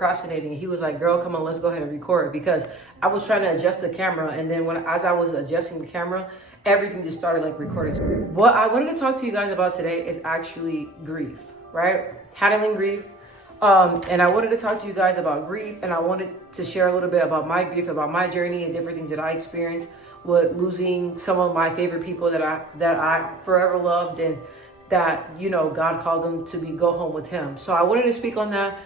procrastinating. He was like, girl, come on, let's go ahead and record, because I was trying to adjust the camera. And then as I was adjusting the camera, everything just started like recording. What I wanted to talk to you guys about today is actually grief, right? Handling grief. And I wanted to talk to you guys about grief, and I wanted to share a little bit about my grief, about my journey and different things that I experienced with losing some of my favorite people that I forever loved, and that, you know, God called them to go home with him. So I wanted to speak on that.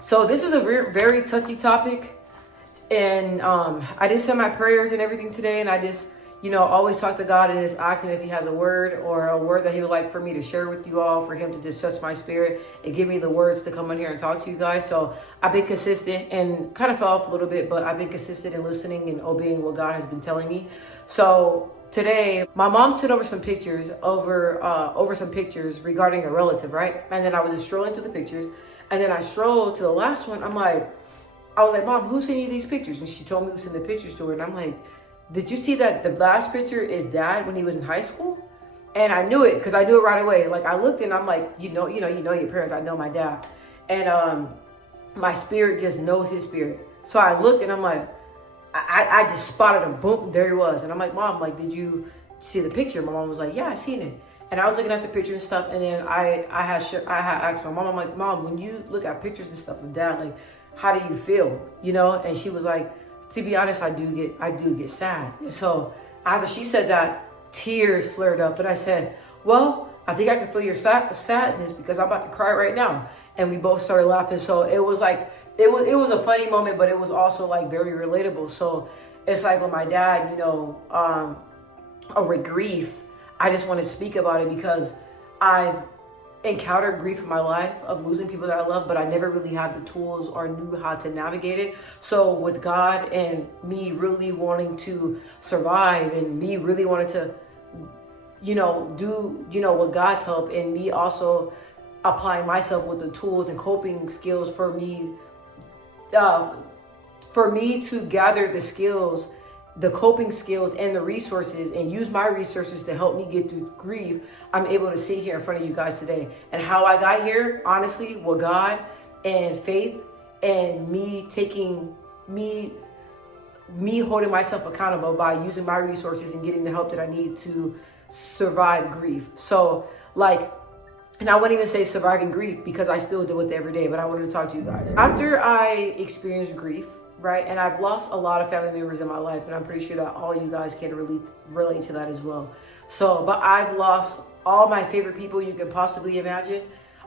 So this is a very touchy topic, and I just said my prayers and everything today, and I just, you know, always talk to God and just ask him if he has a word that he would like for me to share with you all, for him to just touch my spirit and give me the words to come in here and talk to you guys. So I've been consistent and kind of fell off a little bit, but I've been consistent in listening and obeying what God has been telling me. So today, my mom sent over some pictures regarding a relative, right? And then I was just strolling through the pictures, and then I strolled to the last one. I was like, Mom, who sent you these pictures? And she told me who sent the pictures to her, and I'm like, did you see that the last picture is Dad when he was in high school? And I knew it, because I knew it right away. Like, I looked and I'm like, you know your parents. I know my dad, and my spirit just knows his spirit. So I looked and I'm like, I just spotted him. Boom, there he was. And I'm like, Mom, like, did you see the picture? My mom was like, yeah, I seen it. And I was looking at the picture and stuff. And then I had asked my mom, I'm like, Mom, when you look at pictures and stuff of Dad, like, how do you feel? You know? And she was like, to be honest, I do get sad. And so after she said that, tears flared up. And I said, well, I think I can feel your sadness, because I'm about to cry right now. And we both started laughing. So it was like, it was a funny moment, but it was also like very relatable. So it's like with my dad, you know, or with grief, I just want to speak about it because I've encountered grief in my life of losing people that I love, but I never really had the tools or knew how to navigate it. So with God and me really wanting to survive, and me really wanting to, you know, do, you know, with God's help, and me also applying myself with the tools and coping skills for me to gather the skills, the coping skills and the resources, and use my resources to help me get through grief, I'm able to sit here in front of you guys today. And how I got here, honestly, with God and faith, and me holding myself accountable by using my resources and getting the help that I need to survive grief. So like, and I wouldn't even say surviving grief, because I still deal with it every day, but I wanted to talk to you guys. After I experienced grief, right, and I've lost a lot of family members in my life, and I'm pretty sure that all you guys can relate to that as well. So, but I've lost all my favorite people you could possibly imagine.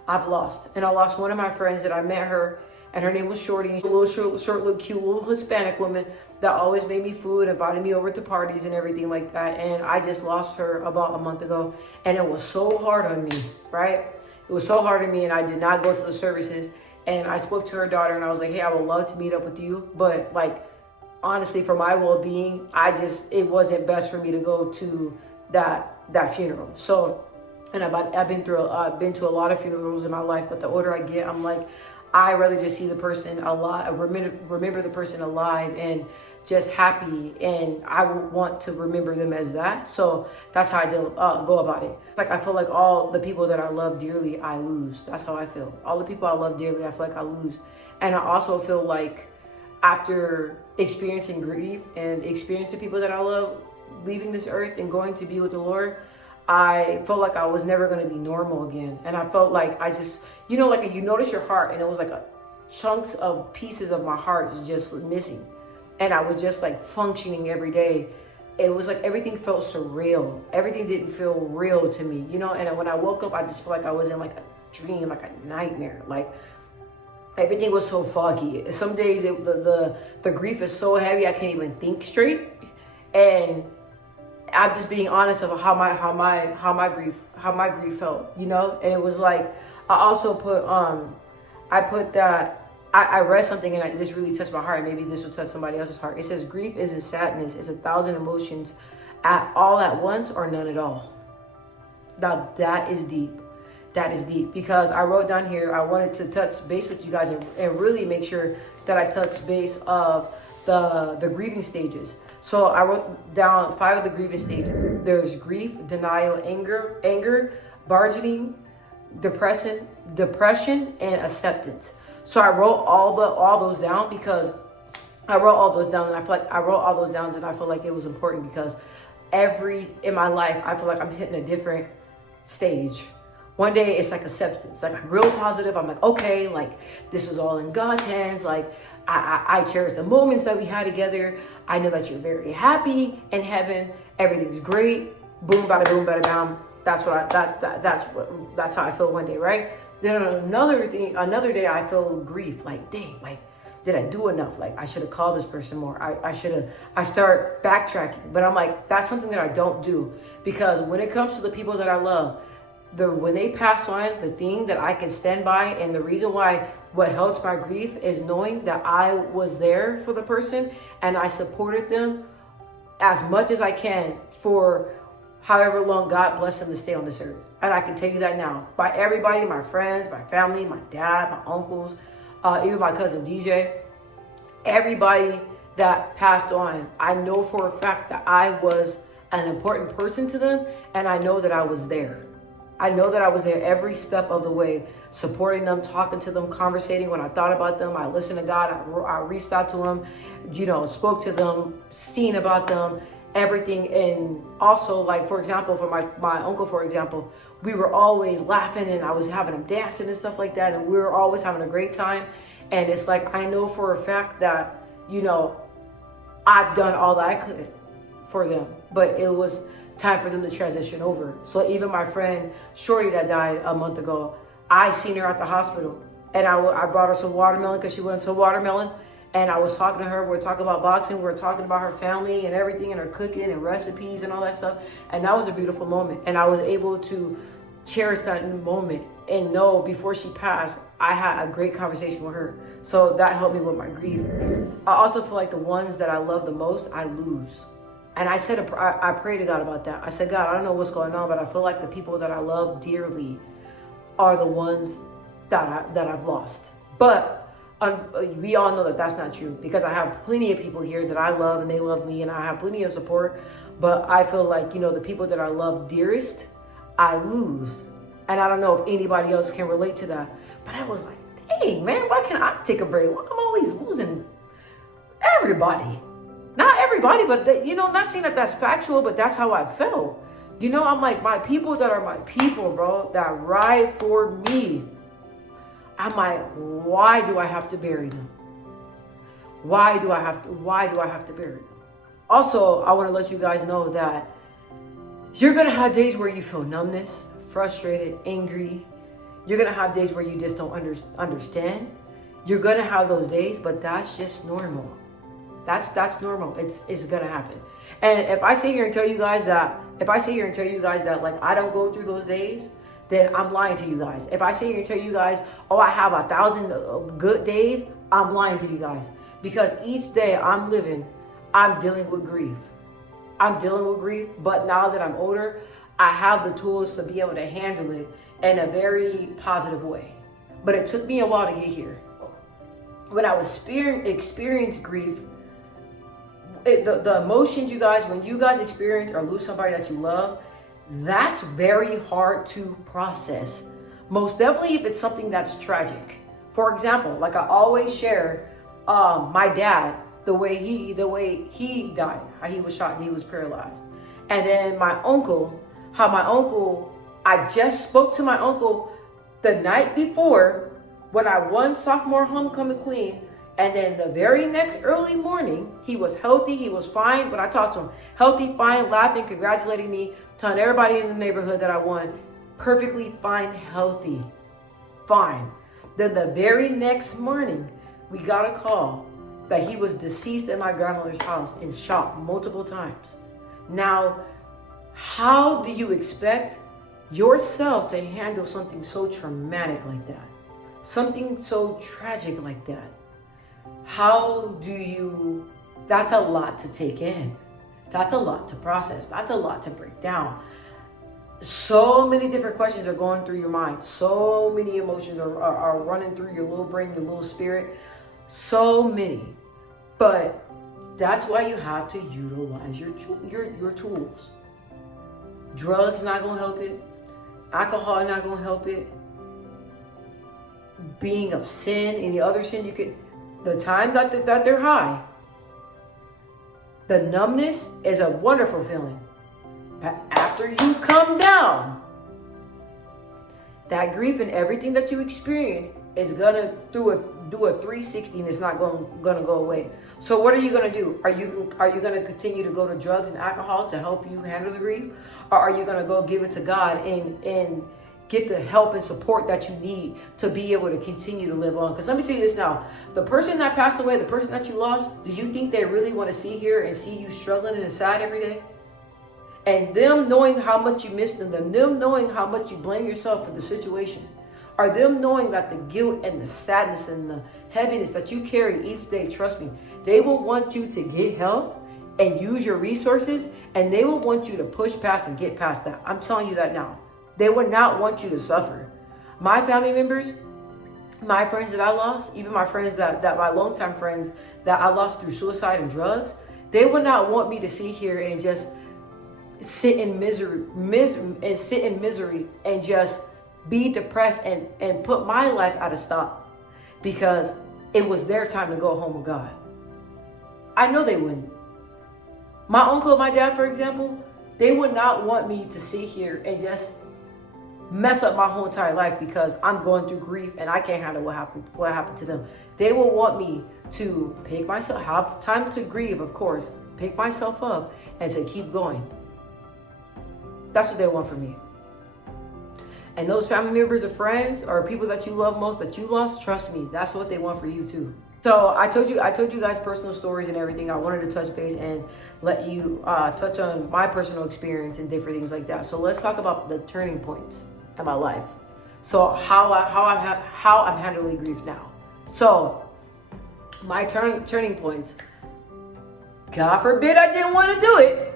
I've lost. And I lost one of my friends that I met her, and her name was Shorty. A little short little cute little Hispanic woman that always made me food, invited me over to parties and everything like that. And I just lost her about a month ago, and it was so hard on me, right? It was so hard on me, and I did not go to the services. And I spoke to her daughter, and I was like, hey, I would love to meet up with you, but like, honestly, for my well-being, it wasn't best for me to go to that funeral. So, and I've been to a lot of funerals in my life, but the older I get, I'm like, I rather just see the person alive, remember the person alive and just happy, and I would want to remember them as that. So that's how I go about it. Like, I feel like all the people that I love dearly, I lose. That's how I feel. All the people I love dearly, I feel like I lose. And I also feel like after experiencing grief and experiencing people that I love leaving this earth and going to be with the Lord, I felt like I was never going to be normal again. And I felt like I just, you know, like you notice your heart, and it was like chunks of pieces of my heart just missing. And I was just like functioning every day. It was like everything felt surreal. Everything didn't feel real to me, you know? And when I woke up, I just felt like I was in like a dream, like a nightmare. Like everything was so foggy. Some days the grief is so heavy I can't even think straight. And I'm just being honest about how my grief felt, you know? And it was like, I also put I read something, and this really touched my heart. Maybe this will touch somebody else's heart. It says, grief isn't sadness. It's 1,000 emotions all at once, or none at all. Now that is deep. That is deep, because I wrote down here, I wanted to touch base with you guys and really make sure that I touch base of the grieving stages. So I wrote down 5 of the grieving stages. There's grief, denial, anger, bargaining, depression, and acceptance. So I wrote all those down because I wrote all those down, and I feel like I wrote all those down, and I feel like it was important because in my life, I feel like I'm hitting a different stage. One day it's like acceptance, like I'm real positive. I'm like, okay, like this is all in God's hands. Like I cherish the moments that we had together. I know that you're very happy in heaven. Everything's great. Boom, bada boom, bada bam. That's how I feel one day, right? Then another day I feel grief. Like, dang, like did I do enough? Like I should have called this person more. I start backtracking, but I'm like, that's something that I don't do, because when it comes to the people that I love, when they pass on, the thing that I can stand by, and the reason why what helps my grief is knowing that I was there for the person and I supported them as much as I can for however long God blessed them to stay on this earth. And I can tell you that now by everybody, my friends, my family, my dad, my uncles, even my cousin DJ, everybody that passed on, I know for a fact that I was an important person to them, and I know that I was there. I know that I was there every step of the way, supporting them, talking to them, conversating when I thought about them. I listened to God. I reached out to them, spoke to them, seen about them, everything. And also, like, for example, for my uncle, for example, we were always laughing, and I was having him dancing and stuff like that. And we were always having a great time. And it's like, I know for a fact that, I've done all that I could for them, but it was time for them to transition over. So even my friend Shorty that died a month ago, I seen her at the hospital, and I brought her some watermelon because she wanted some watermelon, and I was talking to her. We're talking about boxing, we're talking about her family and everything, and her cooking and recipes and all that stuff. And that was a beautiful moment, and I was able to cherish that moment and know before she passed, I had a great conversation with her. So that helped me with my grief. I also feel like the ones that I love the most, I lose. And I said, I prayed to God about that. I said, God, I don't know what's going on, but I feel like the people that I love dearly are the ones that I've lost. But we all know that that's not true, because I have plenty of people here that I love, and they love me, and I have plenty of support. But I feel like, the people that I love dearest, I lose. And I don't know if anybody else can relate to that. But I was like, dang, man, why can't I take a break? Why am I always losing everybody? Not everybody, but not saying that that's factual, but that's how I felt. I'm like, my people that are my people, bro, that ride for me. I'm like, why do I have to bury them? Why do I have to bury them? Also, I want to let you guys know that you're going to have days where you feel numbness, frustrated, angry. You're going to have days where you just don't understand. You're going to have those days, but that's just normal. That's normal. It's gonna happen. And if I sit here and tell you guys that like I don't go through those days, then I'm lying to you guys. If I sit here and tell you guys, oh, I have 1,000 good days, I'm lying to you guys. Because each day I'm dealing with grief. But now that I'm older, I have the tools to be able to handle it in a very positive way. But it took me a while to get here. When I was experiencing grief, the emotions, you guys, when you guys experience or lose somebody that you love, that's very hard to process. Most definitely if it's something that's tragic. For example, like I always share, my dad, the way he died, how he was shot and he was paralyzed. And then my uncle, I just spoke to my uncle the night before when I won sophomore homecoming queen. And then the very next early morning, he was healthy, he was fine. When I talked to him, healthy, fine, laughing, congratulating me, telling everybody in the neighborhood that I won, perfectly fine, healthy, fine. Then the very next morning, we got a call that he was deceased at my grandmother's house and shot multiple times. Now, how do you expect yourself to handle something so traumatic like that? Something so tragic like that? That's a lot to take in. That's a lot to process. That's a lot to break down. So many different questions are going through your mind. So many emotions are running through your little brain, your little spirit. So many. But that's why you have to utilize your tools. Drugs not going to help it. Alcohol not going to help it. being of sin, any other sin you could, the time that they're high, the numbness is a wonderful feeling. But after you come down, that grief and everything that you experience is gonna do a 360, and it's not gonna go away. So what are you gonna do? Are you gonna continue to go to drugs and alcohol to help you handle the grief, or are you gonna go give it to God and get the help and support that you need to be able to continue to live on? Because let me tell you this now, the person that passed away, the person that you lost, do you think they really want to see here and see you struggling and sad every day? And them knowing how much you miss them knowing how much you blame yourself for the situation, are them knowing that the guilt and the sadness and the heaviness that you carry each day, trust me, they will want you to get help and use your resources, and they will want you to push past and get past that. I'm telling you that now. They would not want you to suffer. My family members, my friends that I lost, even my friends that my longtime friends that I lost through suicide and drugs, they would not want me to sit here and just sit in misery and just be depressed and put my life at a stop because it was their time to go home with God. I know they wouldn't. My uncle and my dad, for example, they would not want me to sit here and just mess up my whole entire life because I'm going through grief and I can't handle what happened to them. They will want me to pick myself, have time to grieve, of course, pick myself up and to keep going. That's what they want from me. And those family members or friends or people that you love most that you lost, trust me, that's what they want for you too. So I told you guys personal stories and everything. I wanted to touch base and let you touch on my personal experience and different things like that. So let's talk about the turning points in my life. So how I'm handling grief now. So my turning points. God forbid I didn't want to do it,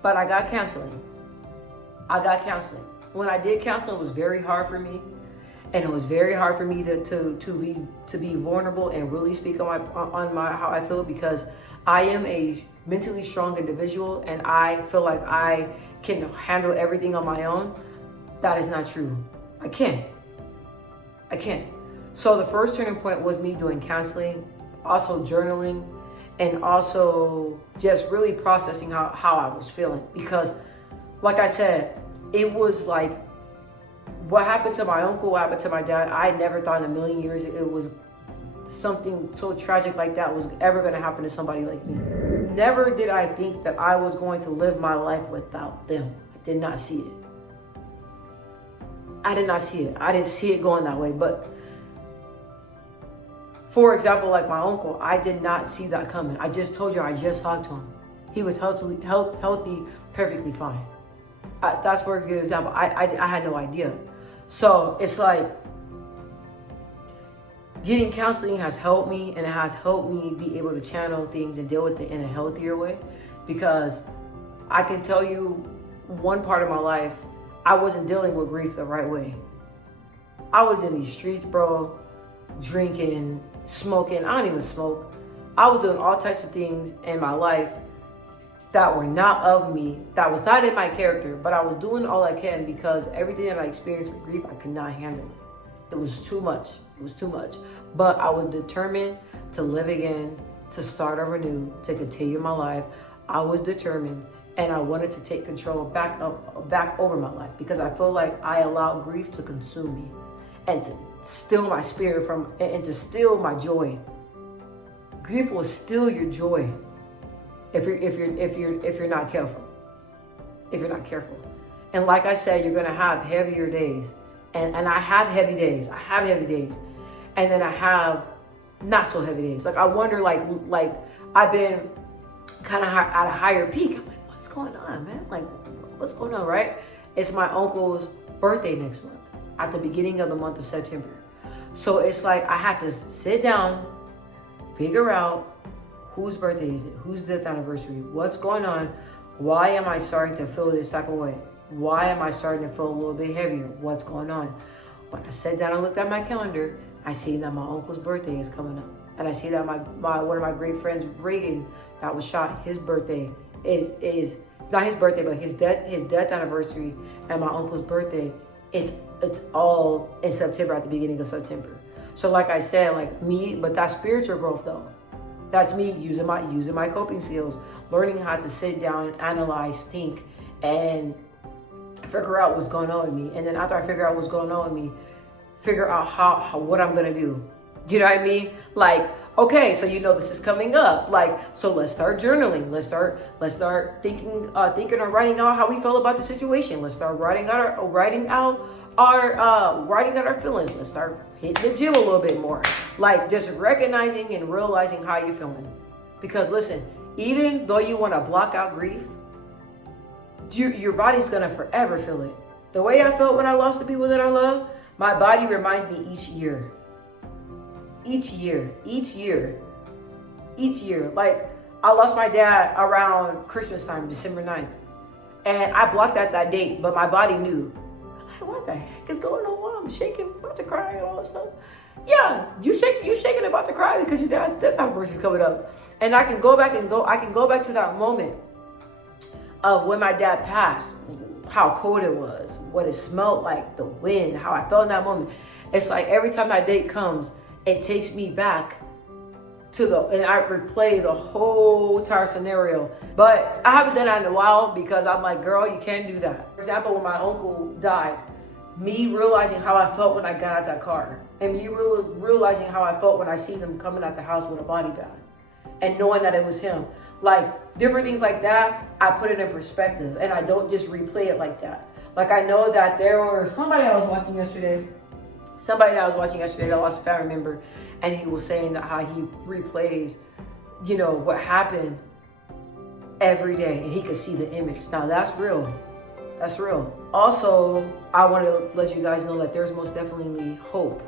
but I got counseling. When I did counseling, it was very hard for me, and it was very hard for me to be vulnerable and really speak on my how I feel, because I am a mentally strong individual and I feel like I can handle everything on my own. That is not true. I can't. So the first turning point was me doing counseling, also journaling, and also just really processing how I was feeling. Because like I said, it was like what happened to my uncle, what happened to my dad, I never thought in a million years it was something so tragic like that was ever going to happen to somebody like me. Never did I think that I was going to live my life without them. I did not see it. I didn't see it going that way. But for example, like my uncle, I did not see that coming. I just told you, I just talked to him. He was healthy, perfectly fine. That's for a good example. I had no idea. So it's like getting counseling has helped me, and it has helped me be able to channel things and deal with it in a healthier way. Because I can tell you one part of my life, I wasn't dealing with grief the right way. I was in these streets, bro, drinking, smoking. I don't even smoke. I was doing all types of things in my life that were not of me, that was not in my character, but I was doing all I can because everything that I experienced with grief, I could not handle it. It was too much. But I was determined to live again, to start over new, to continue my life. I was determined, and I wanted to take control back over my life, because I feel like I allowed grief to consume me and to steal my spirit and to steal my joy. Grief will steal your joy if you're not careful. And like I said, you're gonna have heavier days, and I have heavy days. And then I have not so heavy days. Like I wonder, like I've been kind of at a higher peak. I'm like, what's going on, man? Like, what's going on, right? It's my uncle's birthday next month, at the beginning of the month of September. So it's like I had to sit down, figure out whose birthday is it? Whose death anniversary? What's going on? Why am I starting to feel this type of way? Why am I starting to feel a little bit heavier? What's going on? When I sat down and looked at my calendar, I see that my uncle's birthday is coming up. And I see that my one of my great friends, Reagan, that was shot, his birthday is not his birthday, but his death anniversary and my uncle's birthday it's all in September, at the beginning of September. So like I said, like me, but that's spiritual growth though. That's me using my coping skills, learning how to sit down, analyze, think, and figure out what's going on with me. And then after I figure out what's going on with me, figure out how what I'm gonna do. You know what I mean? Like, okay, so this is coming up. Like, so let's start journaling. Let's start thinking or writing out how we felt about the situation. Let's start writing out our feelings. Let's start hitting the gym a little bit more. Like, just recognizing and realizing how you're feeling. Because listen, even though you want to block out grief, your body's gonna forever feel it. The way I felt when I lost the people that I love, my body reminds me each year. Like, I lost my dad around Christmas time, December 9th. And I blocked out that date, but my body knew. I'm like, what the heck is going on? I'm shaking, about to cry and all that stuff. Yeah, you shaking about to cry because your dad's death anniversary is coming up. And I can go back to that moment of when my dad passed, how cold it was, what it smelled like, the wind, how I felt in that moment. It's like every time that date comes, it takes me back and I replay the whole entire scenario. But I haven't done that in a while because I'm like, girl, you can't do that. For example, when my uncle died, me realizing how I felt when I got out that car, and me realizing how I felt when I seen him coming out the house with a body bag, and knowing that it was him. Like, different things like that, I put it in perspective, and I don't just replay it like that. Like, I know that there were somebody I was watching yesterday that lost a family member, and he was saying that how he replays, what happened every day, and he could see the image. Now, that's real. That's real. Also, I want to let you guys know that there's most definitely hope.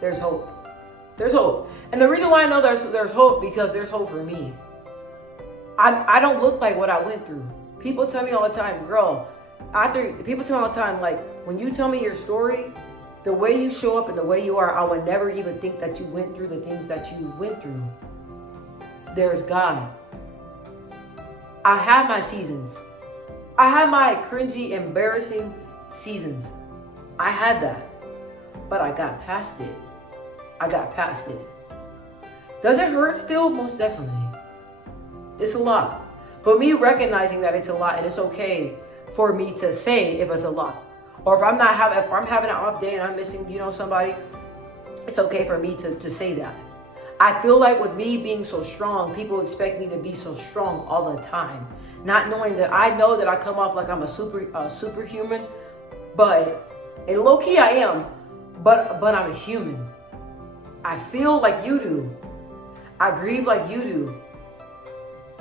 There's hope. There's hope. And the reason why I know there's hope, because there's hope for me. I don't look like what I went through. People tell me all the time, girl, people tell me all the time, like, when you tell me your story, the way you show up and the way you are, I would never even think that you went through the things that you went through. There's God. I had my seasons. I had my cringy, embarrassing seasons. I had that. But I got past it. Does it hurt still? Most definitely. It's a lot. But me recognizing that it's a lot, and it's okay for me to say if it's a lot. Or if I'm having an off day and I'm missing, somebody, it's okay for me to say that. I feel like with me being so strong, people expect me to be so strong all the time. Not knowing that I know that I come off like I'm a superhuman, but in low key I am, but I'm a human. I feel like you do. I grieve like you do.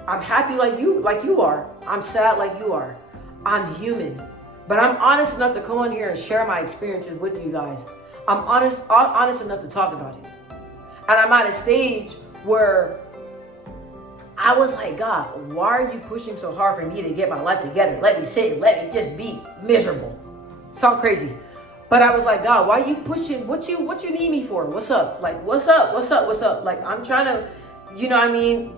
I'm happy like you are. I'm sad like you are. I'm human. But I'm honest enough to come on here and share my experiences with you guys. I'm honest enough to talk about it. And I'm at a stage where I was like, God, why are you pushing so hard for me to get my life together? Let me sit, let me just be miserable. Sound crazy. But I was like, God, why are you pushing? What you need me for? What's up? Like, what's up? Like, I'm trying to,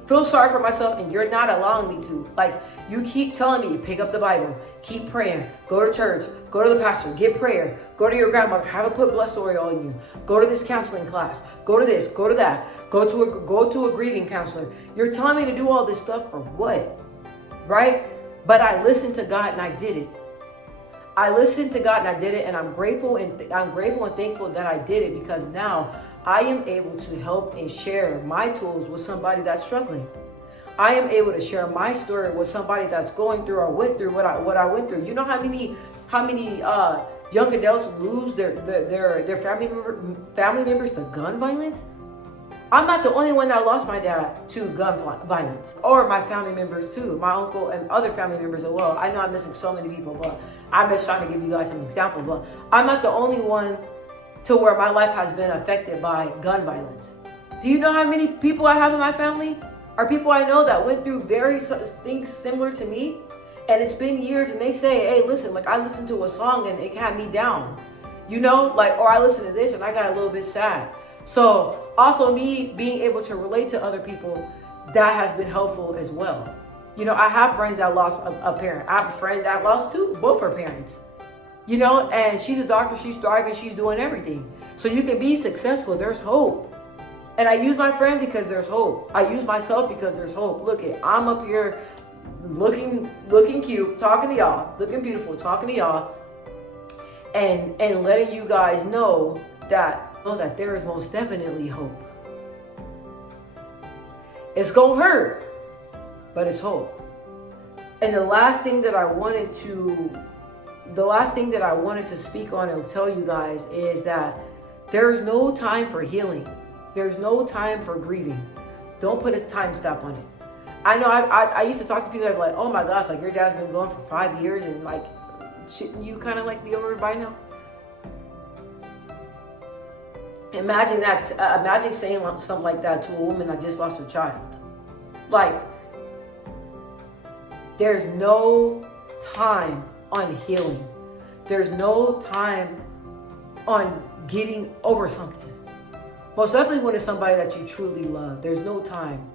feel sorry for myself, and you're not allowing me to. Like, you keep telling me, pick up the Bible, keep praying, go to church, go to the pastor, get prayer, go to your grandmother, have her put blessed oil on you, go to this counseling class, go to this, go to that, go to a grieving counselor. You're telling me to do all this stuff for what? Right? But I listened to God and I did it. And I'm grateful and thankful that I did it, because now I am able to help and share my tools with somebody that's struggling. I am able to share my story with somebody that's going through or went through what I went through. You know how many young adults lose their family members to gun violence? I'm not the only one that lost my dad to gun violence, or my family members too, my uncle and other family members as well. I know I'm missing so many people, but I'm just trying to give you guys an example. But I'm not the only one to where my life has been affected by gun violence. Do you know how many people I have in my family? Are people I know that went through very things similar to me, and it's been years, and they say, hey, listen, like, I listened to a song and it had me down, or I listened to this and I got a little bit sad. So also me being able to relate to other people, that has been helpful as well. I have friends that lost a parent. I have a friend that lost both her parents. You know, and she's a doctor, she's thriving, she's doing everything. So you can be successful. There's hope. And I use my friend because there's hope. I use myself because there's hope. Look it, I'm up here looking cute, talking to y'all, looking beautiful, talking to y'all, and letting you guys know that there is most definitely hope. It's gonna hurt, but it's hope. And the last thing that I wanted to speak on and tell you guys is that there's no time for healing. There's no time for grieving. Don't put a time stop on it. I know I used to talk to people that were like, oh my gosh, like your dad's been gone for 5 years and like, shouldn't you kind of like be over it by now? Imagine that. Imagine saying something like that to a woman that just lost her child. Like, there's no time on healing. There's no time on getting over something. Most definitely when it's somebody that you truly love. There's no time.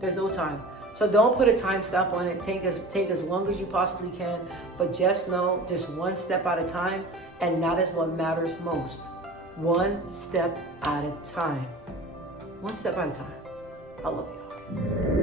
There's no time. So don't put a time stop on it. Take as long as you possibly can. But just know, just one step at a time. And that is what matters most. One step at a time. One step at a time. I love y'all.